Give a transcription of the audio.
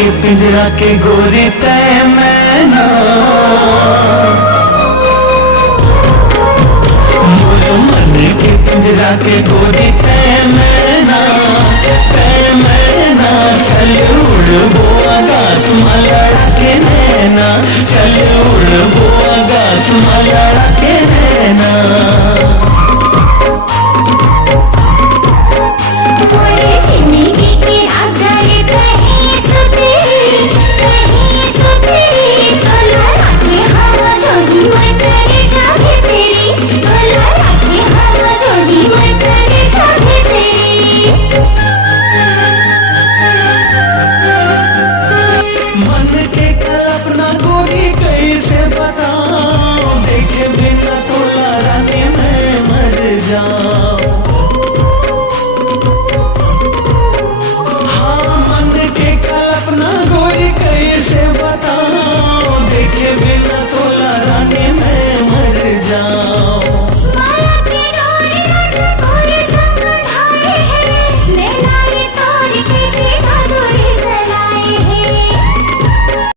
के पिंजरा के गोरी तय मैना, मोर मन के पिंजरा के गोरी तय मैना, चल उड़